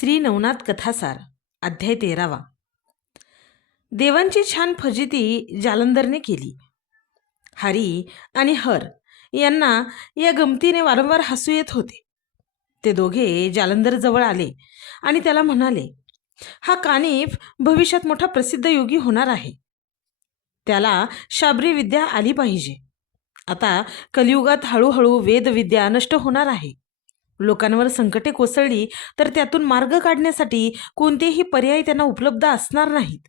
श्री नवनाथ कथासार अध्याय 13वा. देवांची छान फजिती जालंधरने केली. हरी आणि हर यांना या गमतीने वारंवार हसू येत होते. ते दोघे जालंधर जवळ आले आणि त्याला म्हणाले, हा कानिफ भविष्यात मोठा प्रसिद्ध योगी होणार आहे. त्याला शाबरी विद्या आली पाहिजे. आता कलियुगात हळूहळू वेदविद्या नष्ट होणार आहे. लोकांवर संकटे कोसळली तर त्यातून मार्ग काढण्यासाठी कोणतेही पर्याय त्यांना उपलब्ध असणार नाहीत.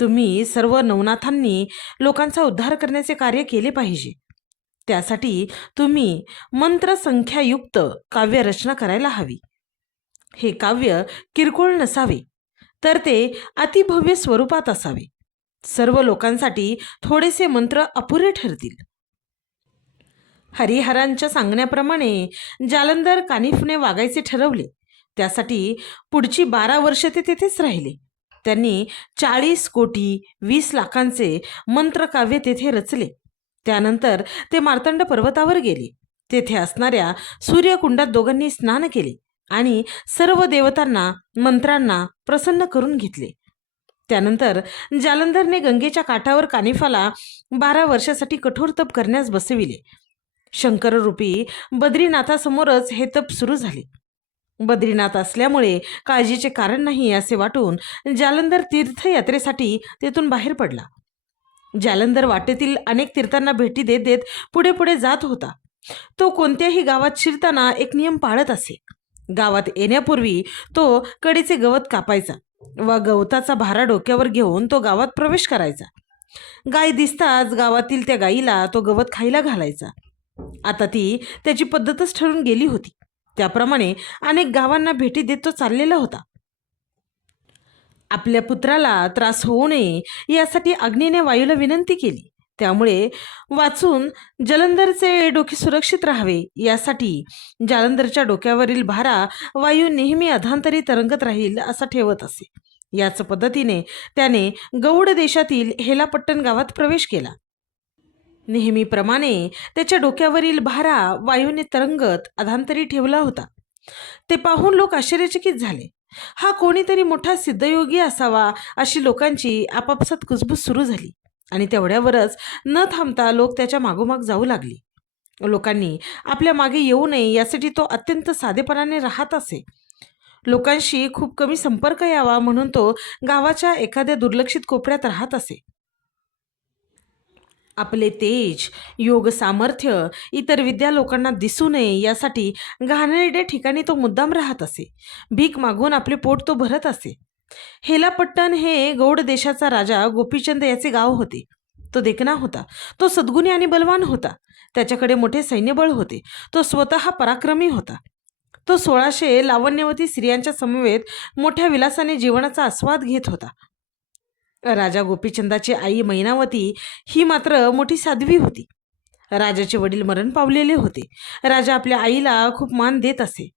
तुम्ही सर्व नवनाथांनी लोकांचा उद्धार करण्याचे कार्य केले पाहिजे. त्यासाठी तुम्ही मंत्रसंख्यायुक्त काव्य रचना करायला हवी. हे काव्य किरकोळ नसावे, तर ते अतिभव्य स्वरूपात असावे. सर्व लोकांसाठी थोडेसे मंत्र अपुरे ठरतील. हरिहरांच्या सांगण्याप्रमाणे जालंधर कानिफने वागायचे ठरवले. त्यासाठी पुढची 12 वर्षे ते तेथेच राहिले. त्यांनी 40 कोटी 20 लाखांचे मंत्रकाव्य तेथे रचले. त्यानंतर ते मार्तंड पर्वतावर गेले. तेथे असणाऱ्या सूर्यकुंडात दोघांनी स्नान केले आणि सर्व देवतांना मंत्रांना प्रसन्न करून घेतले. त्यानंतर जालंधरने गंगेच्या काठावर कानिफाला 12 वर्षासाठी कठोर तप करण्यास बसविले. शंकररूपी बद्रीनाथासमोरच हे तप सुरू झाले. बद्रीनाथ असल्यामुळे काळजीचे कारण नाही असे वाटून जालंधर तीर्थयात्रेसाठी तेथून बाहेर पडला. जालंधर वाटेतील अनेक तीर्थांना भेटी देत देत पुढे पुढे जात होता. तो कोणत्याही गावात शिरताना एक नियम पाळत असे. गावात येण्यापूर्वी तो कडीचे गवत कापायचा व गवताचा भारा डोक्यावर घेऊन तो गावात प्रवेश करायचा. गाय दिसताच गावातील त्या गायीला तो गवत खायला घालायचा. आता ती त्याची पद्धतच ठरून गेली होती. त्याप्रमाणे अनेक गावांना भेटी देत तो चाललेला होता. आपल्या पुत्राला त्रास होऊ नये यासाठी अग्नीने वायूला विनंती केली. त्यामुळे वाचून जालंधरचे डोके सुरक्षित राहावे यासाठी जालंधरच्या डोक्यावरील भारा वायू नेहमी अधांतरी तरंगत राहील असा ठेवत असे. याच पद्धतीने त्याने गौड देशातील हेलापट्टण गावात प्रवेश केला. नेहमीप्रमाणे त्याच्या डोक्यावरील भारा वायूने तरंगत अधांतरी ठेवला होता. ते पाहून लोक आश्चर्यचकित झाले. हा कोणीतरी मोठा सिद्धयोगी असावा अशी लोकांची आपापसात कुजबूज सुरू झाली आणि तेवढ्यावरच न थांबता लोक त्याच्या मागोमाग जाऊ लागले. लोकांनी आपल्या मागे येऊ नये यासाठी तो अत्यंत साधेपणाने राहत असे. लोकांशी खूप कमी संपर्क यावा म्हणून तो गावाच्या एखाद्या दुर्लक्षित कोपऱ्यात राहत असे. आपले तेज, योग, सामर्थ्य, इतर विद्या लोकांना दिसू नये यासाठी घाणेरड्या ठिकाणी तो मुद्दाम राहत असे. भीक मागून आपले पोट तो भरत असे. हेलापट्टण हे गौड देशाचा राजा गोपीचंद याचे गाव होते. तो देखणा होता. तो सद्गुणी आणि बलवान होता. त्याच्याकडे मोठे सैन्यबळ होते. तो स्वतः पराक्रमी होता. तो 1600 लावण्यवती स्त्रियांच्या समवेत मोठ्या विलासाने जीवनाचा आस्वाद घेत होता. राजा गोपीचंदाची आई मैनावती ही मात्र मोठी साध्वी होती. राजाचे वडील मरण पावलेले होते. राजा आपल्या आईला खूप मान देत असे.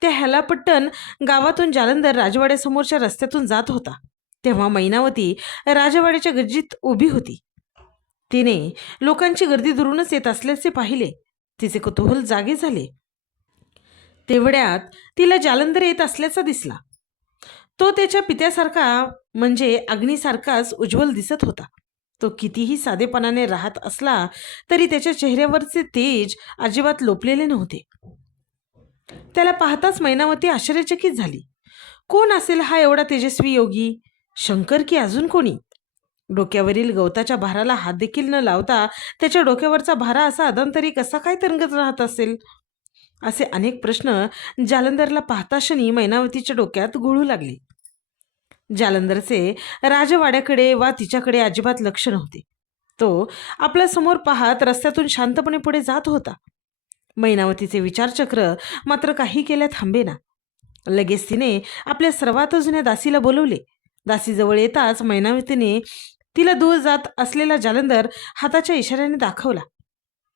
त्या हेलापट्टण गावातून जालंधर राजवाड्यासमोरच्या रस्त्यातून जात होता. तेव्हा मैनावती राजवाड्याच्या गज्जीत उभी होती. तिने लोकांची गर्दी दुरूनच येत असल्याचे पाहिले. तिचे कुतूहल जागे झाले. तेवढ्यात तिला जालंधर येत असल्याचा दिसला. तो त्याच्या पित्यासारखा म्हणजे अग्नीसारखाच उज्ज्वल दिसत होता. तो कितीही साधेपणाने राहत असला तरी त्याच्या चेहऱ्यावरचे तेज अजिबात लोपलेले नव्हते. त्याला पाहताच मैनावती आश्चर्यचकित झाली. कोण असेल हा एवढा तेजस्वी योगी? शंकर की अजून कोणी? डोक्यावरील गवताच्या भाराला हात देखील न लावता त्याच्या डोक्यावरचा भारा असा अधांतरी कसा काय तरंगत राहत असेल? असे अनेक प्रश्न जालंधरला पाहता क्षणी मैनावतीच्या डोक्यात घोळू लागले. जालंधरचे राजवाड्याकडे वा तिच्याकडे अजिबात लक्ष नव्हते. तो आपल्या समोर पाहत रस्त्यातून शांतपणे पुढे जात होता. मैनावतीचे विचारचक्र मात्र काही केल्या थांबेना. लगेच तिने आपल्या सर्वात जुन्या दासीला बोलवले. दासीजवळ येताच मैनावतीने तिला दूर जात असलेला जालंधर हाताच्या इशाऱ्याने दाखवला.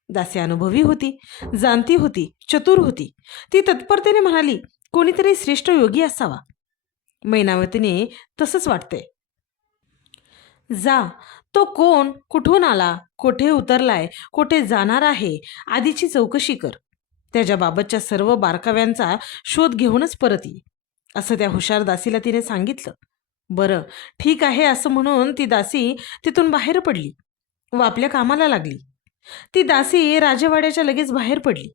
दासी अनुभवी होती, जाणती होती, चतुर होती. ती तत्परतेने म्हणाली, कोणीतरी श्रेष्ठ योगी असावा. मैनावतीने तसंच वाटते. जा, तो कोण, कुठून आला, कोठे उतरलाय, कोठे जाणार आहे आधीची चौकशी कर. त्याच्याबाबतच्या सर्व बारकाव्यांचा शोध घेऊनच परत ये. असं त्या हुशार दासीला तिने सांगितलं. बरं, ठीक आहे असं म्हणून ती दासी तिथून बाहेर पडली व आपल्या कामाला लागली. ती दासी राजवाड्याच्या लगेच बाहेर पडली.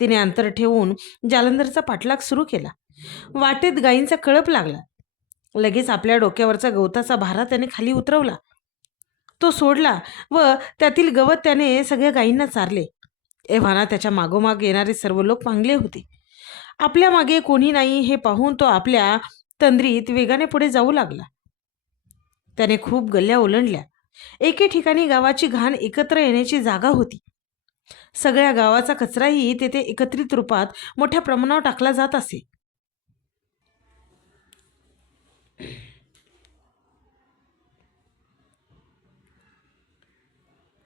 तिने अंतर ठेवून जालंधरचा पाठलाग सुरू केला. वाटेत गायींचा कळप लागला. लगेच आपल्या डोक्यावरचा गवताचा भारा त्याने खाली उतरवला. तो सोडला व त्यातील गवत त्याने सगळ्या गायींना चारले. एव्हाना त्याच्या मागोमाग येणारे सर्व लोक पांगले होते. आपल्या मागे कोणी नाही हे पाहून तो आपल्या तंद्रीत वेगाने पुढे जाऊ लागला. त्याने खूप गल्ल्या ओलांडल्या. एके ठिकाणी गावाची घाण एकत्र येण्याची जागा होती. सगळ्या गावाचा कचराही तेथे एकत्रित रूपात मोठ्या प्रमाणावर टाकला जात असे.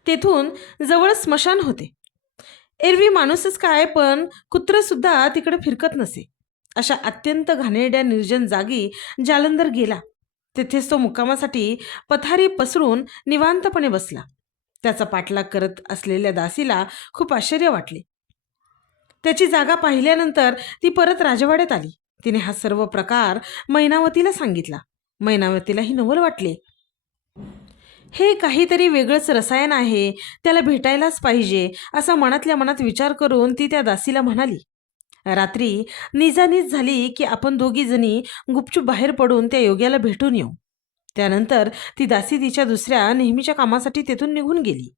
तेथून जवळ स्मशान होते. एरवी माणूसच काय पण कुत्र सुद्धा तिकडे फिरकत नसे. अशा अत्यंत घाणेरड्या निर्जन जागी जालंधर गेला. तेथेच तो मुक्कामासाठी पथारी पसरून निवांतपणे बसला. त्याचा पाठलाग करत असलेल्या दासीला खूप आश्चर्य वाटले. त्याची जागा पाहिल्यानंतर ती परत राजवाड्यात आली. तिने हा सर्व प्रकार मैनावतीला सांगितला. मैनावतीलाही नवल वाटले. हे काहीतरी वेगळंच रसायन आहे, त्याला भेटायलाच पाहिजे असा मनातल्या मनात विचार करून ती त्या दासीला म्हणाली. रात्री निजानीज झाली की आपण दोघी जणी गुपचूप बाहेर पडून त्या योग्याला भेटून येऊ. त्यानंतर ती दासी तिच्या दुसऱ्या नेहमीच्या कामासाठी तेथून निघून गेली.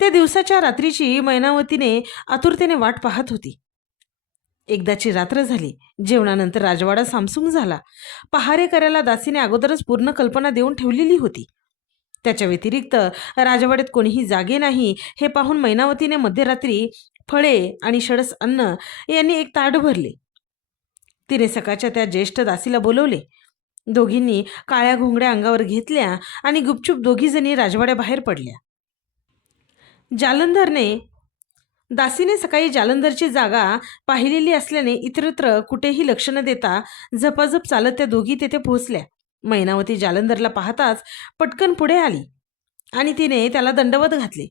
त्या दिवसाच्या रात्रीची मैनावतीने आतुरतेने वाट पाहत होती. एकदाची रात्र झाली. जेवणानंतर राजवाडा सामसूम झाला. पहारेकऱ्याला दासीने अगोदरच पूर्ण कल्पना देऊन ठेवलेली होती. त्याच्या व्यतिरिक्त राजवाड्यात कोणीही जागे नाही हे पाहून मैनावतीने मध्यरात्री फळे आणि शडस अन्न यांनी एक ताट भरले. तिने सकाळच्या त्या ज्येष्ठ दासीला बोलवले. दोघींनी काळ्या घोंगड्या अंगावर घेतल्या आणि गुपचूप दोघीजणी राजवाड्याबाहेर पडल्या. जालंधरने दासीने सकाळी जालंधरची जागा पाहिलेली असल्याने इतरत्र कुठेही लक्ष न देता झपाझप चालत त्या दोघी तेथे पोहोचल्या. मैनावती जालंधरला पाहताच पटकन पुढे आली आणि तिने त्याला दंडवत घातले.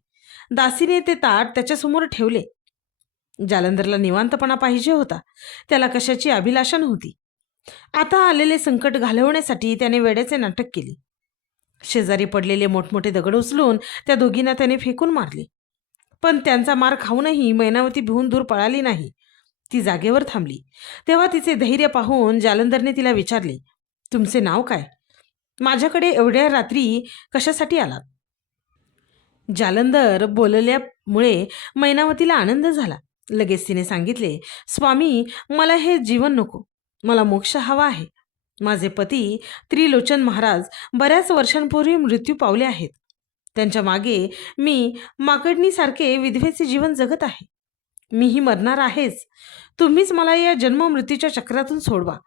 दासीने ते ताट त्याच्यासमोर ठेवले. जालंधरला निवांतपणा पाहिजे होता. त्याला कशाची अभिलाषा नव्हती. आता आलेले संकट घालवण्यासाठी त्याने वेड्याचे नाटक केले. शेजारी पडलेले मोठमोठे दगड उचलून त्या दोघींना त्याने फेकून मारले. पण त्यांचा मार खाऊनही मैनावती भिवून दूर पळाली नाही. ती जागेवर थांबली. तेव्हा तिचे धैर्य पाहून जालंधरने तिला विचारले, तुमचे नाव काय? माझ्याकडे एवढ्या रात्री कशासाठी आलात? जालंधर बोलल्यामुळे मैनावतीला आनंद झाला. लगेच तिने सांगितले, स्वामी, मला हे जीवन नको, मला मोक्ष हवा आहे. माझे पती त्रिलोचन महाराज बऱ्याच वर्षांपूर्वी मृत्यू पावले आहेत. त्यांच्या मागे मी माकडणीसारखे विधवेचे जीवन जगत आहे. मीही मरणार आहेच. तुम्हीच मला या जन्म मृत्यूच्या चक्रातून सोडवा.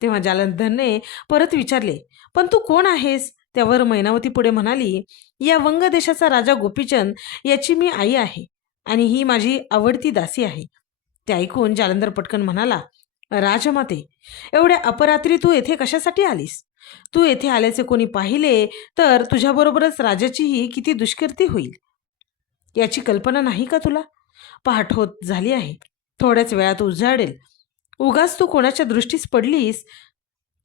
तेव्हा जालंधरने परत विचारले, पण तू कोण आहेस? त्यावर मैनावती पुढे म्हणाली, या वंग देशाचा राजा गोपीचंद याची मी आई आहे आणि ही माझी आवडती दासी आहे. ते ऐकून जालंधर पटकन म्हणाला, राजमाते, एवढ्या अपरात्री तू येथे कशासाठी आलीस? तू येथे आल्याचे कोणी पाहिले तर तुझ्याबरोबरच राजाचीही किती दुष्कीर्ती होईल. याची कल्पना नाही का तुला? पहाट होत झाली आहे. थोड्याच वेळात उजाडेल. उगाच तू कोणाच्या दृष्टीस पडलीस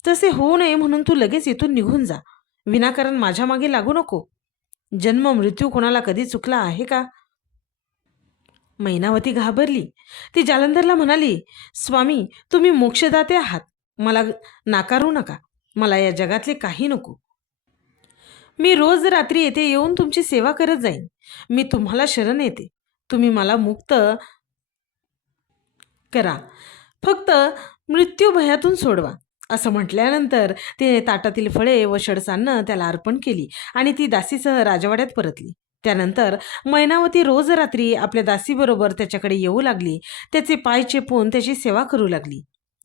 तसे होऊ नये म्हणून तू लगेच इथून निघून जा. विनाकारण माझ्या मागे लागू नको. जन्म मृत्यू कोणाला कधी चुकला आहे का? मैनावती घाबरली. ती जालंधरला म्हणाली, स्वामी, तुम्ही मोक्षदाते आहात. मला नाकारू नका. मला या जगातले काही नको. मी रोज रात्री येथे येऊन तुमची सेवा करत जाईन. मी तुम्हाला शरण येते. तुम्ही मला मुक्त करा. फक्त मृत्यू भयातून सोडवा. असं म्हटल्यानंतर तिने ताटातील फळे व षडसान्न त्याला अर्पण केली आणि ती दासीसह राजवाड्यात परतली. त्यानंतर मैनावती रोज रात्री आपल्या दासीबरोबर त्याच्याकडे येऊ लागली. त्याचे पाय चेपून त्याची सेवा करू लागली.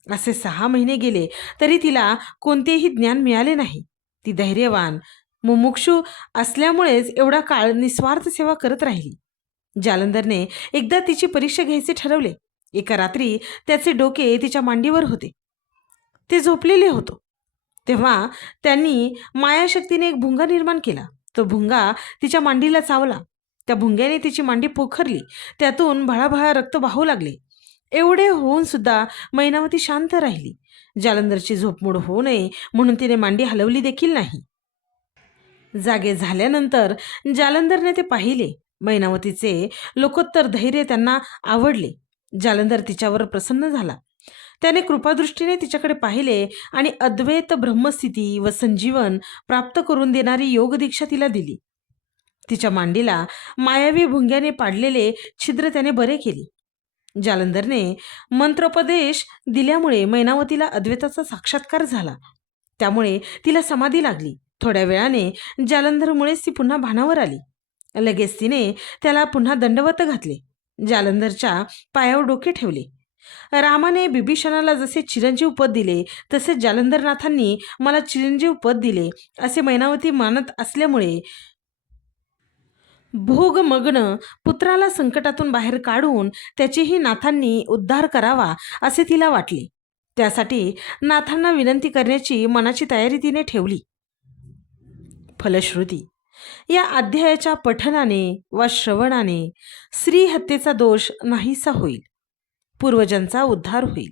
असे 6 महिने गेले तरी तिला कोणतेही ज्ञान मिळाले नाही. ती धैर्यवान मुमुक्षू असल्यामुळेच एवढा काळ निस्वार्थ सेवा करत राहिली. जालंधरने एकदा तिची परीक्षा घ्यायचे ठरवले. एका रात्री त्याचे डोके तिच्या मांडीवर होते. ते झोपलेले होतो. तेव्हा त्यांनी मायाशक्तीने एक भुंगा निर्माण केला. तो भुंगा तिच्या मांडीला चावला. त्या भुंग्याने तिची मांडी पोखरली. त्यातून भळाभळा रक्त वाहू लागले. एवढे होऊन सुद्धा मैनावती शांत राहिली. जालंधरची झोपमोड होऊ नये म्हणून तिने मांडी हलवली देखील नाही. जागे झाल्यानंतर जालंधरने ते पाहिले. मैनावतीचे लोकोत्तर धैर्य त्यांना आवडले. जालंधर तिच्यावर प्रसन्न झाला. त्याने कृपादृष्टीने तिच्याकडे पाहिले आणि अद्वैत ब्रह्मस्थिती व संजीवन प्राप्त करून देणारी योगदीक्षा तिला दिली. तिच्या मांडीला मायावी भुंग्याने पाडलेले छिद्र त्याने बरे केले. जालंधरने मंत्रोपदेश दिल्यामुळे मैनावतीला अद्वैताचा साक्षात्कार झाला. त्यामुळे तिला समाधी लागली. थोड्या वेळाने जालंधरमुळेच ती पुन्हा भानावर आली. लगेच तिने त्याला पुन्हा दंडवत घातले. जालंधरच्या पायावर डोके ठेवले. रामाने बिभीषणाला जसे चिरंजीव पद दिले तसे जालंधरनाथांनी मला चिरंजीव पद दिले असे मैनावती मानत असल्यामुळे भोगमग्न पुत्राला संकटातून बाहेर काढून त्याचीही नाथांनी उद्धार करावा असे तिला वाटले. त्यासाठी नाथांना विनंती करण्याची मनाची तयारी तिने ठेवली. फलश्रुती या अध्यायाच्या पठनाने वा श्रवणाने स्त्री हत्येचा दोष नाहीसा होईल. पूर्वजांचा उद्धार होईल.